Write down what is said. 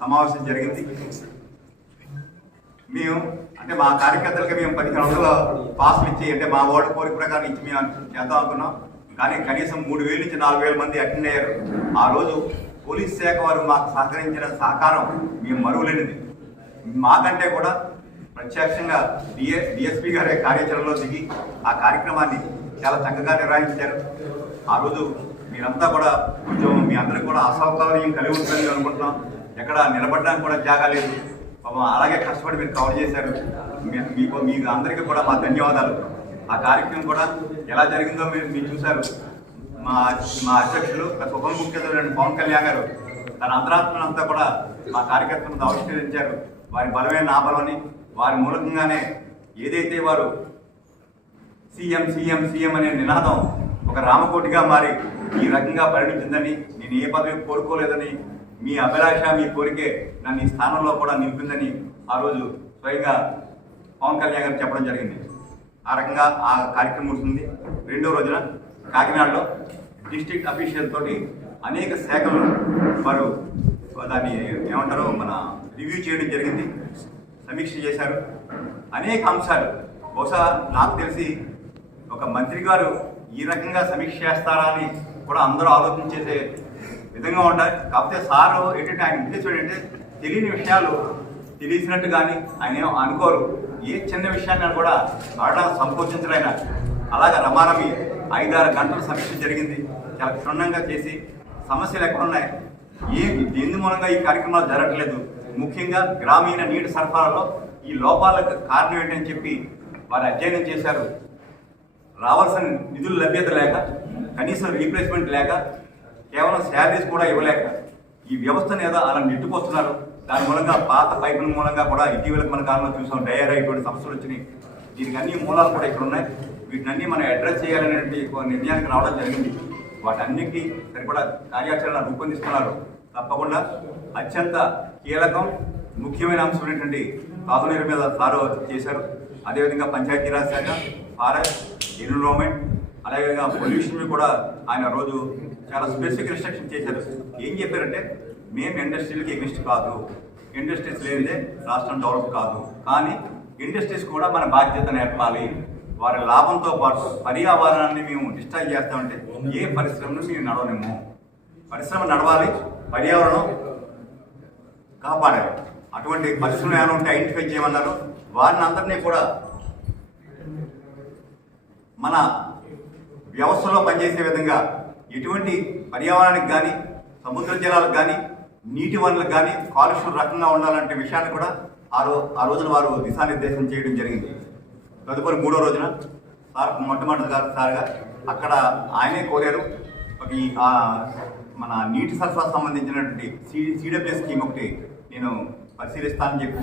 సమావేశం జరిగింది. మేము అంటే మా కార్యకర్తలకి మేము 1500 పాసులు ఇచ్చి అంటే మా ఓటు కోరిక ప్రకారం ఇచ్చి మేము చేద్దాం అనుకున్నాం. కానీ కనీసం 3000 నుంచి 4000 మంది అటెండ్ అయ్యారు. ఆ రోజు పోలీస్ శాఖ వారు మాకు సహకరించిన సహకారం మేము మరువలేనిది. మాకంటే కూడా ప్రత్యక్షంగా డిఎస్పీ గారి కార్యాచరణలో దిగి ఆ కార్యక్రమాన్ని చాలా చక్కగా నిర్వహించారు. ఆ రోజు మీరంతా కూడా కొంచెం మీ అందరికి కూడా అసౌకర్యం కలిగి ఉంటుందని అనుకుంటున్నాం. ఎక్కడ నిలబడడానికి కూడా జాగా లేదు. అలాగే కష్టపడి మీరు కవర్ చేశారు. మీకు అందరికీ కూడా మా ధన్యవాదాలు. ఆ కార్యక్రమం కూడా ఎలా జరిగిందో మీరు చూశారు. మా అధ్యక్షులు ఉప ముఖ్యమంత్రి పవన్ కళ్యాణ్ గారు తన అంతరాత్మనంతా కూడా మా కార్యకర్తలను ఆవిష్కరించారు. వారి బలమైన నా బలమని వారి మూలకంగానే ఏదైతే వారు సీఎం సీఎం సీఎం అనే నినాదం ఒక రామకోటిగా మారి ఈ రకంగా పరిణించిందని, నేను ఏ పదవి కోరుకోలేదని, మీ అభిలాష మీ కోరికే నన్ను ఈ స్థానంలో కూడా నిలిపిందని ఆ రోజు స్వయంగా పవన్ కళ్యాణ్ గారు చెప్పడం జరిగింది. ఆ రకంగా ఆ కార్యక్రమం ఉంటుంది. రెండో రోజున కాకినాడలో డిస్ట్రిక్ట్ అఫీషియల్ తోటి అనేక శాఖలు వారు దాన్ని ఏమంటారో మన రివ్యూ చేయడం జరిగింది, సమీక్ష చేశారు. అనేక అంశాలు బహుశా నాకు తెలిసి ఒక మంత్రి గారు ఈ రకంగా సమీక్ష చేస్తారా అని కూడా అందరూ ఆలోచించేసే విధంగా ఉండాలి. కాకపోతే సారు ఏంటంటే ఆయన ఉద్దేశం ఏంటంటే తెలియని విషయాలు తెలిసినట్టు కానీ ఆయన ఏమో అనుకోరు. ఏ చిన్న విషయాన్ని కూడా ఆడడానికి సంకోచించడైనా అలాగే రమారమి 5-6 గంటల సమీక్ష జరిగింది. చాలా క్షుణ్ణంగా చేసి సమస్యలు ఎక్కడున్నాయి, ఎందు మూలంగా ఈ కార్యక్రమాలు జరగట్లేదు, ముఖ్యంగా గ్రామీణ నీటి సరఫరాలో ఈ లోపాలకు కారణం ఏంటని చెప్పి వారు అధ్యయనం చేశారు. రావాల్సిన నిధుల లభ్యత లేక, కనీసం రీప్లేస్మెంట్ లేక, కేవలం శాలరీస్ కూడా ఇవ్వలేక ఈ వ్యవస్థను ఏదో అలా నెట్టుకొస్తున్నారు. దాని మూలంగా పాత పైపుల మూలంగా కూడా ఇటీవల మన కాలంలో చూసాం డయేరియా ఇటువంటి సమస్యలు వచ్చినాయి. దీనికి అన్ని మూలాలు కూడా ఇక్కడ ఉన్నాయి. వీటినన్నీ మనం అడ్రస్ చేయాలనేటువంటి నిర్ణయానికి రావడం జరిగింది. వాటన్నిటికీ సరిపడా కార్యాచరణ రూపొందిస్తున్నారు. తప్పకుండా అత్యంత కీలకం ముఖ్యమైన అంశం ఏంటంటే తాగునీరు మీద సారో చేశారు. అదేవిధంగా పంచాయతీరాజ్ శాఖ, ఫారెస్ట్, ఎన్విరాన్మెంట్, అలాగే పొల్యూషన్ కూడా ఆయన రోజు చాలా స్పెసిఫిక్ రిస్ట్రిక్షన్ చేశారు. ఏం చెప్పారంటే మేము ఇండస్ట్రీలకి ఎగ్నిస్ట్ కాదు, ఇండస్ట్రీస్ లేనిదే రాష్ట్రం డెవలప్ కాదు, కానీ ఇండస్ట్రీస్ కూడా మన బాధ్యత నేర్పాలి. వారి లాభంతో పాటు పర్యావరణాన్ని మేము డిస్ట్రాయ్ చేస్తామంటే ఏ పరిశ్రమను మేము నడవలేము. పరిశ్రమ నడవాలి, పర్యావరణం కాపాడాలి. అటువంటి పరిశ్రమలు ఏమైనా ఉంటే ఐడెంటిఫై చేయమన్నారు. వారిని అందరినీ కూడా మన వ్యవస్థలో పనిచేసే విధంగా ఎటువంటి పర్యావరణానికి కానీ, సముద్ర జలాలకు కానీ, నీటి వనరులకు కానీ కాలుష్యం రకంగా ఉండాలంటే విషయాన్ని కూడా ఆ రోజున వారు దిశానిర్దేశం చేయడం జరిగింది. తదుపరి 3వ రోజున సార్ మొట్టమొదటిసారిగా అక్కడ ఆయనే కోరారు. మన నీటి సరఫరా సంబంధించినటువంటి సిడబ్ల్యూ స్కీమ్ ఒకటి నేను పరిశీలిస్తానని చెప్పి